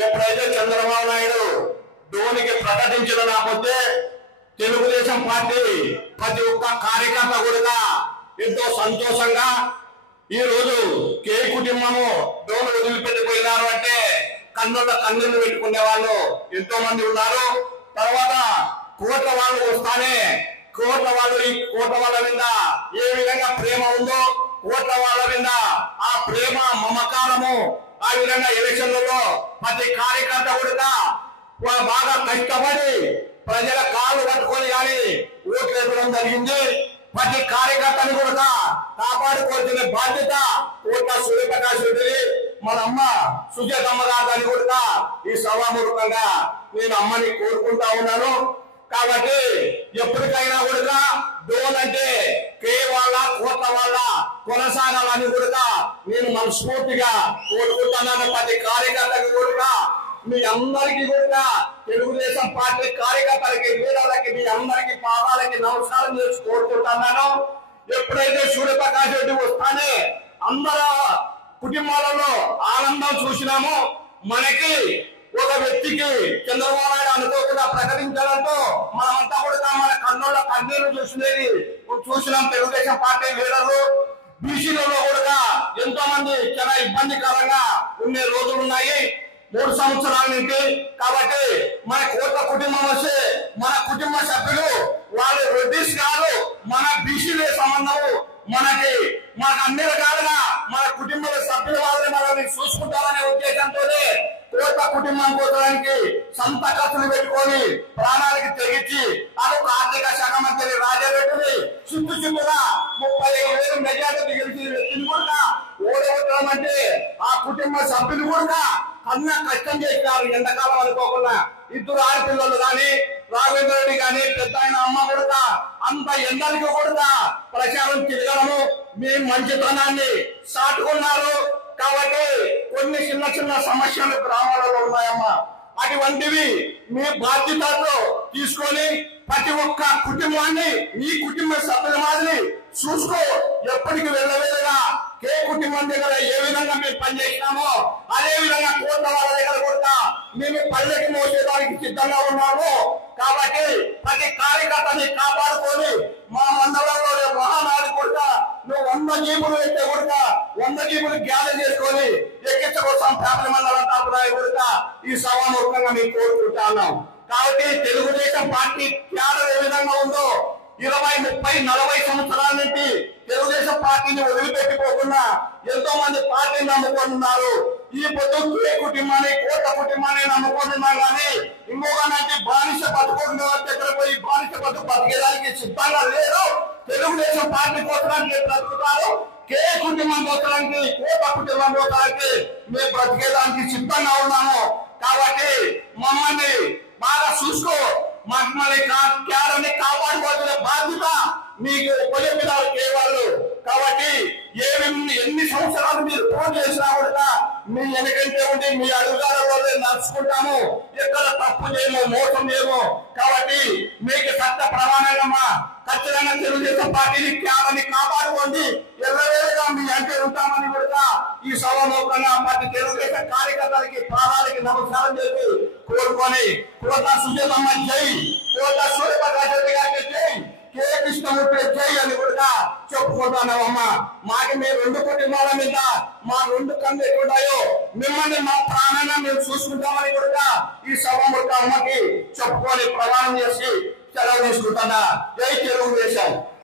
ఎప్పుడైతే చంద్రబాబు నాయుడు ధోనికి ప్రకటించిన నాకపోతే తెలుగుదేశం పార్టీ ప్రతి ఒక్క కార్యకర్త కూడా ఎంతో సంతోషంగా ఈ రోజు కే కుటుంబము ధోని వదిలిపెట్టిపోయినారు అంటే కన్నులు పెట్టుకునే వాళ్ళు ఎంతో మంది ఉన్నారు. తర్వాత కోట్ల వాళ్ళు వస్తానే కోట్ల వాళ్ళు ఈ కోట్ల వాళ్ళ మీద ఏ విధంగా ప్రేమ ఉందో కోట్ల వాళ్ళ మీద ఆ ప్రేమ మమకారము ఆ విధంగా ఎలక్షన్లలో ప్రతి కార్యకర్త కూడా బాగా కష్టపడి ప్రజల కాళ్ళు పట్టుకొని కానీ ఓట్లు వేయడం జరిగింది. ప్రతి కార్యకర్తను కూడా కాపాడుకోవాల్సిన బాధ్యత కోట సూర్యప్రకాష్ రెడ్డి మన అమ్మ సుజాతమ్మ గారిని కూడా ఈ సభాముఖంగా నేను అమ్మని కోరుకుంటా ఉన్నాను. కాబట్టి ఎప్పటికైనా కూడా ధోని అంటే కేవల కోట్ల వల్ల కొనసాగాలని కూడా నేను మనస్ఫూర్తిగా కోరుకుంటున్నాను. ప్రతి కార్యకర్తకి కూడా మీ అందరికీ కూడా తెలుగుదేశం పార్టీ కార్యకర్తలకి లీడర్లకి మీ అందరికీ పాదాలకి నమస్కారం చేసి కోరుకుంటున్నాను. ఎప్పుడైతే సూర్యప్రకాష్ రెడ్డి వస్తానే అందరూ కుటుంబాలలో ఆనందం చూసినాము. మనకి ఒక వ్యక్తికి చంద్రబాబు నాయుడు అనుకోకుండా ప్రకటించడంతో మనమంతా కూడా మన కన్నీళ్లు చూసినాం. తెలుగుదేశం పార్టీ లీడర్లు బీసీలలో కూడా ఎంతో మంది చాలా ఇబ్బందికరంగా ఉండే రోజులు ఉన్నాయి 3 సంవత్సరాల నుంచి. కాబట్టి మన కోట్ల కుటుంబం వస్తే మన కుటుంబ సభ్యులు వాళ్ళు రెడ్డిస్ కాదు, మన బీసీలే సంబంధము. మనకు అన్ని రకాలుగా మన కుటుంబ సభ్యుల వాళ్ళని మనల్ని చూసుకుంటారనే ఉద్దేశంతోనే కోట్ల కుటుంబం కోసడానికి సొంత ఖర్చులు పెట్టుకొని ప్రాణాలకి తెగించి అదొక ఆర్థిక శాఖ మంత్రి రాజారెడ్డిని చుట్టుగా 35,000 మెజార్టీ గెలిచిన వ్యక్తిని కూడా ఓడగొట్టడం అంటే ఆ కుటుంబ సభ్యులు కూడా కన్నా కష్టం చేశారు. ఎంతకాలం అనుకోకుండా 2 ఆడపిల్లలు కానీ రాఘవేంద్ర రెడ్డి కానీ పెద్ద ఆయన అమ్మ కూడా అంత ఎందరికి కూడా ప్రచారం తిరగడము మీ మంచితనాన్ని సాటుకున్నారు. కాబట్టి కొన్ని చిన్న సమస్యలు గ్రామాలలో ఉన్నాయమ్మా. అటువంటివి మీ బాధ్యతతో తీసుకొని ప్రతి ఒక్క కుటుంబాన్ని మీ కుటుంబ సభ్యుల మాదిరి చూసుకో. ఎప్పటికి వెళ్ళవేళగా కే కుటుంబం దగ్గర ఏ విధంగా మేము పనిచేసినామో అదే విధంగా కోట్ల వాళ్ళ దగ్గర కూడా మేము పల్లెకి మోసేదానికి సిద్ధంగా ఉన్నాము. కాబట్టి ప్రతి కార్యకర్తని కాపాడుకొని మా మండలంలో మహానాడు కూడా నువ్వు 100 జీపులు అయితే కూడా 100 జీపులు గ్యాదర్ చేసుకొని ఎక్కించకోసం ఫ్యామిలీ మండలం తరపున కూడా ఈ సభాముఖంగా మేము కోరుకుంటా ఉన్నాం. కాబట్టి తెలుగుదేశం పార్టీ త్యాగం ఏ విధంగా ఉందో 20, 30, 40 సంవత్సరాల నుంచి తెలుగుదేశం పార్టీని వదిలిపెట్టిపోకుండా ఎంతో మంది పార్టీని నమ్ముకుంటున్నారు. ఈ పొద్దు కుటుంబాన్ని కోట్ల కుటుంబాన్ని నమ్ముకుంటున్నారు. కానీ ఇంకొకటి బానిస బతుకుంటున్న దగ్గర పోయి బానిస బతుకు బతికేదానికి సిద్ధంగా లేరు. తెలుగుదేశం పార్టీ కోసడానికి బ్రతుకుతారు. కే కుటుంబం కోసడానికి కోట్ల కుటుంబం కోసడానికి మేము బ్రతికేదానికి సిద్ధంగా ఉన్నాము. కాబట్టి మమ్మల్ని బాగా చూసుకో, మమ్మల్ని కాపాడుకోవాల్సిన బాధ్యత మీకు పొలిపినారు కేవాళ్ళు. కాబట్టి ఎన్ని సంవత్సరాలు మీరు ఫోన్ చేసినా కూడా మీ వెనకంటే ఉండి మీ అడుగుదారులో నడుచుకుంటాము. ఎక్కడ తప్పు చేయము, మోసం చేయము. కాబట్టి మీకు చట్ట ప్రమాణంగా ఖచ్చితంగా తెలుగుదేశం పార్టీని త్యాగాన్ని కాపాడుకోండి. ఎల్లవేళగా మీ అంటే ఉంటామని కూడా ఈ సభాముఖంగా ప్రతి తెలుగుదేశం కార్యకర్తలకి ప్రాణాలకి నమస్కారం చేసి కోరుకొని కోట సుజాతమ్మ జై, కోట సూర్యప్రకాష్ రెడ్డి గారికి జై, కే కృష్ణమూర్తి జై అని కూడా చెప్పుకుంటున్నామమ్మా. మాకు మీ 2 కుటుంబాల మీద మా 2 కళ్ళు ఎక్కడున్నాయో మిమ్మల్ని మా ప్రాణంగా మేము చూసుకుంటామని కూడా ఈ సభాముఖ అమ్మకి చెప్పుకొని ప్రమాణం చేసి సెలవు తీసుకుంటున్నా. జై తెలుగుదేశం.